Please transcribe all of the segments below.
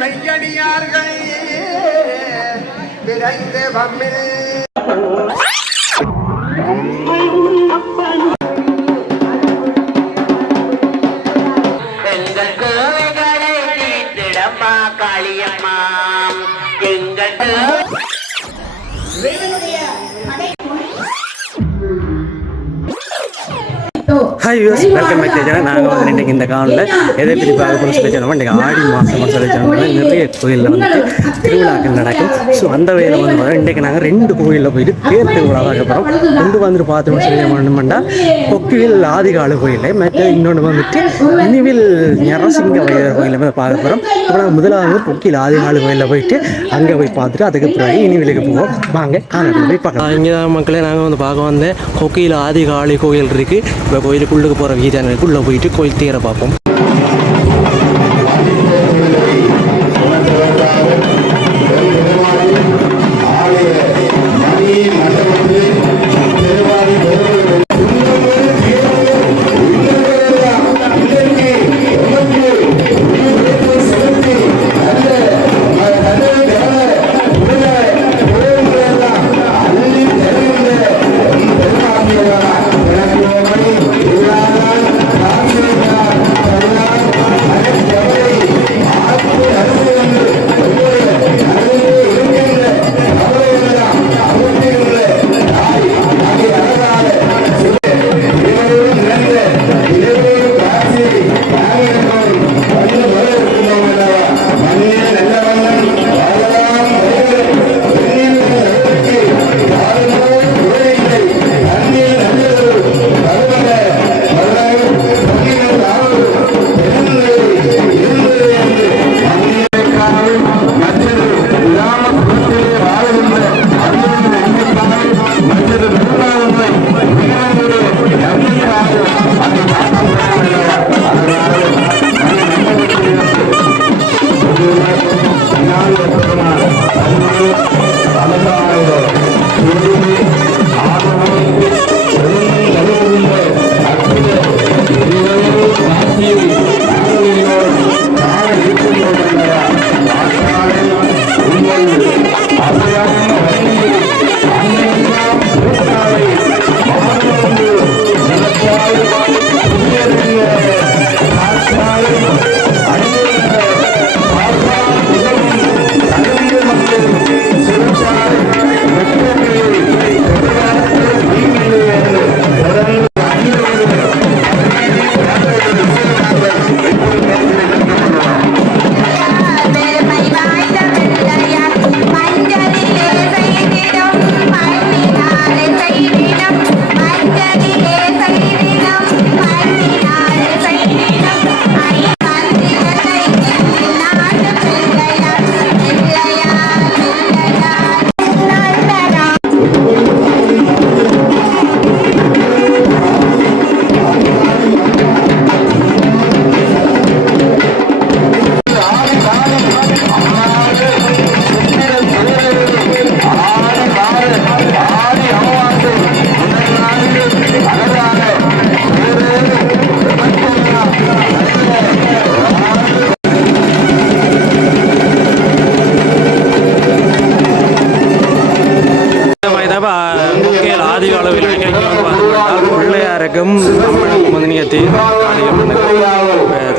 மெய்யடியார்கள் விரைந்து வம்மில். ஹாய் யூஸ் வெல்கம் பேக் நாங்கள் வந்து இன்றைக்கு இந்த காலில் எதை பற்றி பார்க்க போகிறோம் சொல்லி சொன்னோம் இன்றைக்கி ஆடி மாதம் சொல்லி சொன்னோம் நிறைய கோயிலில் வந்துட்டு திருவிழாக்கள் நடக்கும் ஸோ அந்த வகையில் வந்து பார்த்தா இன்றைக்கு நாங்கள் ரெண்டு கோயிலில் போயிட்டு தேர் திருவிழா பார்க்க போகிறோம் ஒன்று வந்துட்டு பார்த்தோம்னு சொல்லி வேணுமெண்டா கொக்கிவில் ஆதிகால கோயில் மற்ற இன்னொன்று வந்துட்டு இனிவில் நரசிங்க வயதர் கோயிலில் போய் பார்க்க போகிறோம் இப்போ நாங்கள் முதலாவது கொக்கியில் ஆதிகால கோயிலில் போயிட்டு அங்கே போய் பார்த்துட்டு அதுக்கு பிறகு இனிவிலுக்கு போவோம் வாங்க காணொலி போய் பார்க்கலாம் இங்கே மக்களே நாங்கள் வந்து பார்க்க வந்தேன் கொக்கியில் ஆதிகாளி கோயில் இருக்குது இப்போ கோயிலுக்குள்ளுக்கு போகிற வீதியானருக்கு உள்ளே போயிட்டு கோயில் தேரை பார்ப்போம். பிள்ளையாருக்கும் அம்மனுக்கும் வந்து நீங்கள் தேர் காளியம்மனுக்கு அஹ்,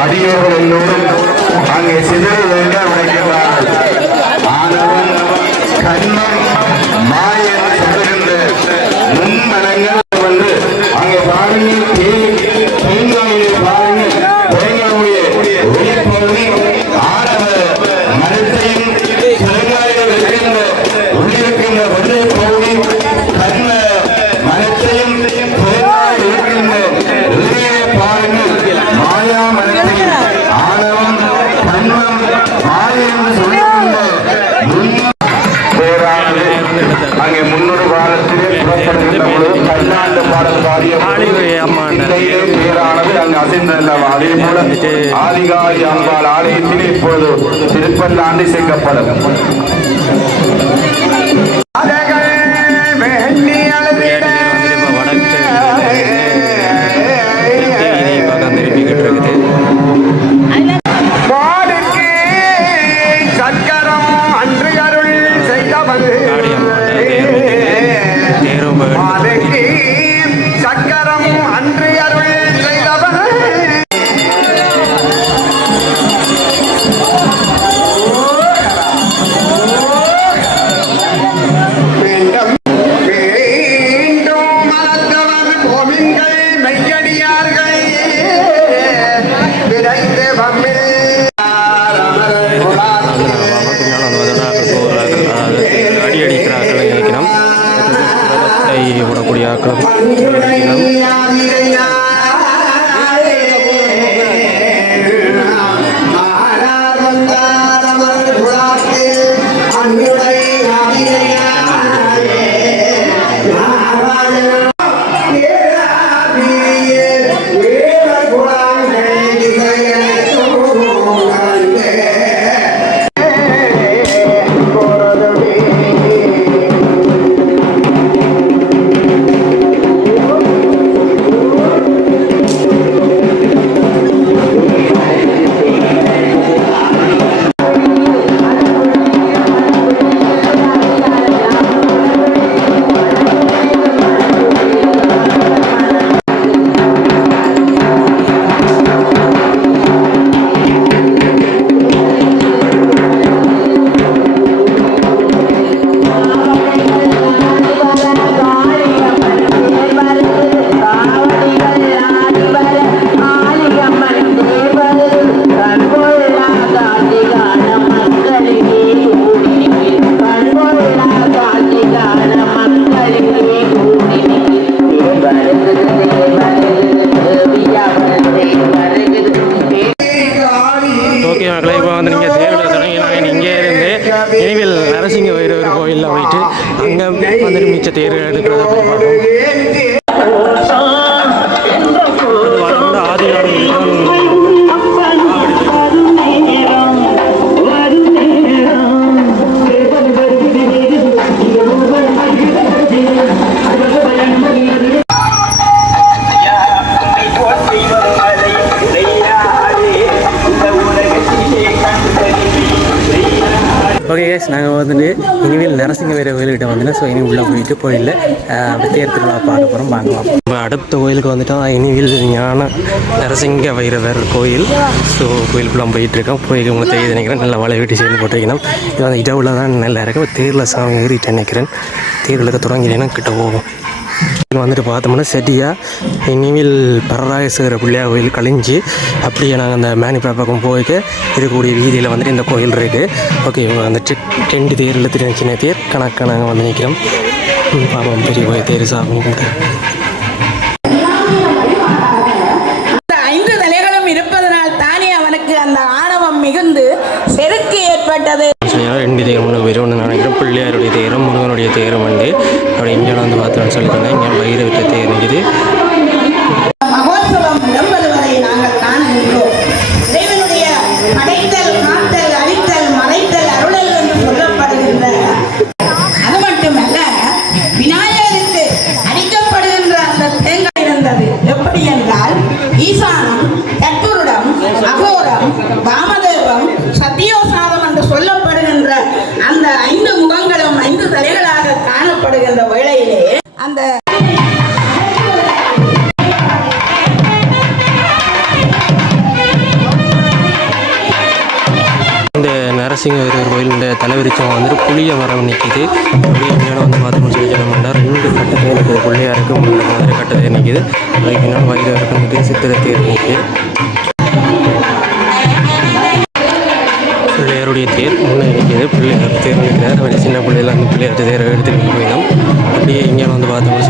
அடியோர்கள் எல்லோரும் அங்கே சிதறி வேண்ட உழைக்கிறார்கள் ஆனவன் கண்மம் மாய சொல்லுகின்ற முன்மனங்கள் வந்து அங்கே பாருங்கள் கல்லூரி காலத்திலே புறப்படுகின்ற பொழுது பன்னாண்டு பாடல் பாடிய பேரானது அங்கு அசைந்தல்லவா அதே அம்பாள் ஆலயத்திலே இப்பொழுது திருப்பல்லாண்டு சேர்க்கப்படும். இனி கோயிலில். அப்படி தேர் திருவிழா பார்க்க போகிறோம் வாங்குவோம் இப்போ அடுத்த கோயிலுக்கு வந்துட்டோம் இனிவில் ஞான நரசிங்க வைரவர் கோயில். ஸோ கோயிலுக்குலாம் போயிட்டுருக்கோம். போய் உங்களுக்கு தெரியுது நினைக்கிறேன். நல்லா வலை வெட்டி சேர்ந்து போட்டிருக்கணும். இது வந்து இடவுல தான் நல்லா இருக்கும் தேரில் சாமி ஏறிட்டு நினைக்கிறேன். தேரில் தொடங்கிறேன்னா கிட்ட போகும் வந்துட்டு பார்த்தோம்னா செட்டியாக இனிமேல் பரராயசேகர பிள்ளையார் கோயில் கழிஞ்சு அப்படியே நாங்கள் அந்த மேனிப்பா பக்கம் போயிட்டு இருக்கக்கூடிய வீதியில் வந்துட்டு இந்த கோயில் இருக்குது ஓகே இவங்க வந்துட்டு தேர் இல்லை சின்ன தேர் கணக்காக நாங்கள் வந்து நிற்கிறோம் ம், பாப்போம் பெரிய கோயில் தேர் சாமி கும்பிட்டு. வந்து இங்கே வைரவிட்ட விட்டத்தை நிற்குது மகோத்சவம் இடம்பெறுவதை நாங்கள் காணுகின்றோம். இறைவனுடைய படைத்தல் காத்தல் நரசிங்க வீரர் கோயில் இந்த தலைவிரிச்சம் வந்துட்டு புளிய மரம் நிற்கிது. புளிய மேலே வந்து பார்த்தோம்னு சொல்லி சொன்னோம்னா ரெண்டு கட்டு தேர் இருக்குது பிள்ளையாருக்கு மூணு மாதிரி கட்டத்தையும் நிற்கிது. அதுக்கு பின்னால் வைரவருக்கு வந்துட்டு சித்திரத்தை தேர் பிள்ளையாருடைய தேர் முன்னே நிற்கிது. பிள்ளையார் தேர் நிற்கிறார் அவன் சின்ன பிள்ளையில அந்த பிள்ளையார் தேர் எடுத்துகிட்டு போயிடும். அப்படியே இங்கே வந்து பார்த்தோம்னு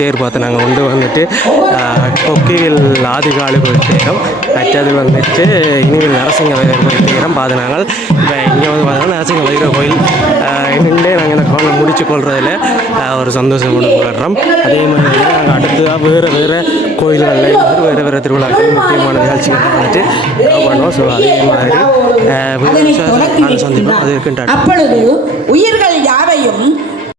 தேர் பார்த்து நாங்கள் கொண்டு வந்துட்டு கொக்கையில் கொக்கிவில் ஆதிகாலு கோயில் மற்றது வந்துட்டு இனிமேல் நரசிங்க வைரவர் கோயில் பார்த்து நாங்கள் இப்போ இங்கே வந்து பார்த்தோன்னா நரசிங்க வைரவர் கோயில் என்னண்டே நாங்கள் இந்த காணொலி முடிச்சு கொள்றதில் ஒரு சந்தோஷம் கொண்டு போடுறோம் அதே மாதிரி நாங்கள் அடுத்ததாக வேறு வேறு கோயில்களில் வேறு வேறு திருவிழாக்கள் முக்கியமான நிகழ்ச்சிகள் வந்துட்டு பண்ணுவோம். ஸோ அதே மாதிரி நாங்கள் சந்திப்போம். அது தொடங்குகின்றான் அப்பொழுது உயிர்கள் யாரையும்